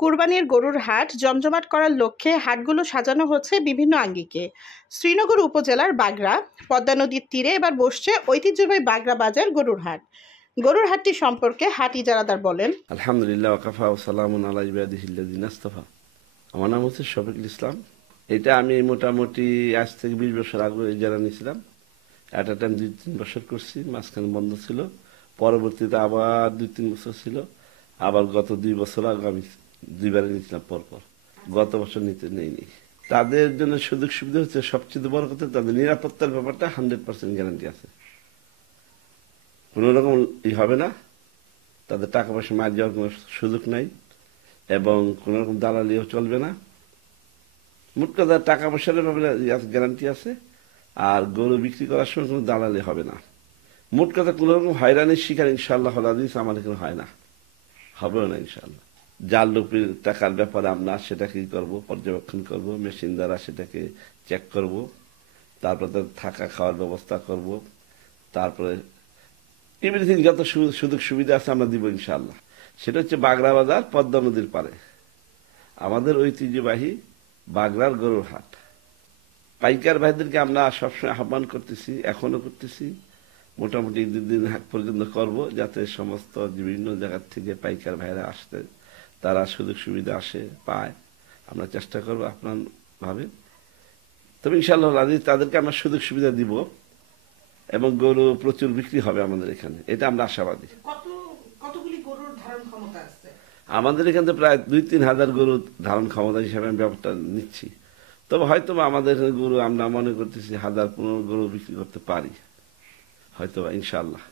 কুরবানির গরুর হাট জমজমাট করার লক্ষ্যে হাটগুলো সাজানো হচ্ছে বিভিন্ন আঙ্গিকে। শ্রীনগর উপজেলার বাগড়া পদ্মা নদীর তীরে এবার বসছে ঐতিহ্যবাহী বাগড়া বাজার গরুর হাট। গরুর হাটটি সম্পর্কে হাট ইজারাদার বলেন, আলহামদুলিল্লাহ ওয়াকাফা ও সালামুন আলা ইবাদিহিল্লাযিনা ইসতাফা। আমার নাম হচ্ছে শফিকুল ইসলাম। এটা আমি মোটামুটি আজ থেকে 20 বছর আগে ইজারা নিয়েছিলাম। এট এ টাইম 2-3 বছর করছি, মাঝখানে বন্ধ ছিল। পরবর্তীতে আবার 2-3 বছর ছিল। আবার গত 2 বছর আগে আমি 2বারে নিয়েছিলাম পরপর। গত বছর নিতে নেইনি। তাদের জন্য সুযোগ সুবিধা হচ্ছে সবচেয়ে বড় কথা, তাদের নিরাপত্তার ব্যাপারটা 100% গ্যারান্টি আছে। কোনো রকম হবে না, তাদের টাকা পয়সা মার যাওয়ার কোনো সুযোগ নাই এবং কোন রকম দালালিও চলবে না। মোট কথা টাকা পয়সার ব্যাপারে গ্যারান্টি আছে। আর গরু বিক্রি করার সময় কোনো দালালি হবে না। মোট কথা কোন রকম হয়রানির শিকার ইনশাআল্লাহ আমার এখানে হয় না, হবেও না ইনশাআল্লাহ। জাল লোকের টাকার ব্যাপারে আমরা সেটাকে করব, পর্যবেক্ষণ করব, মেশিন দ্বারা সেটাকে চেক করব, তারপরে তাদের থাকা খাওয়ার ব্যবস্থা করব, তারপরে এভরিথিং যত সুযোগ সুবিধা আছে আমরা দিব ইনশাআল্লাহ। সেটা হচ্ছে বাগড়া বাজার, পদ্মা নদীর পারে, আমাদের ঐতিহ্যবাহী বাগড়ার গরুর হাট। পাইকার ভাইদেরকে আমরা সবসময় আহ্বান করতেছি, এখনো করতেছি, মোটামুটি 2 দিন পর্যন্ত করব, যাতে সমস্ত বিভিন্ন জায়গার থেকে পাইকার ভাইরা আসতে তারা সুযোগ সুবিধা আসে পায়। আমরা চেষ্টা করবো আপনার ভাবে, তবে ইনশাআল্লাহ তাদেরকে আমরা সুযোগ সুবিধা দিব এবং গরু প্রচুর বিক্রি হবে আমাদের এখানে, এটা আমরা আশাবাদী। আমাদের এখানে প্রায় 2-3 হাজার গরু ধারণ ক্ষমতা হিসাবে আমি ব্যাপারটা নিচ্ছি। তবে হয়তো আমাদের গরু আমরা মনে করতেছি 1000-15 গরু বিক্রি করতে পারি হয়তো, ইনশাআল্লাহ।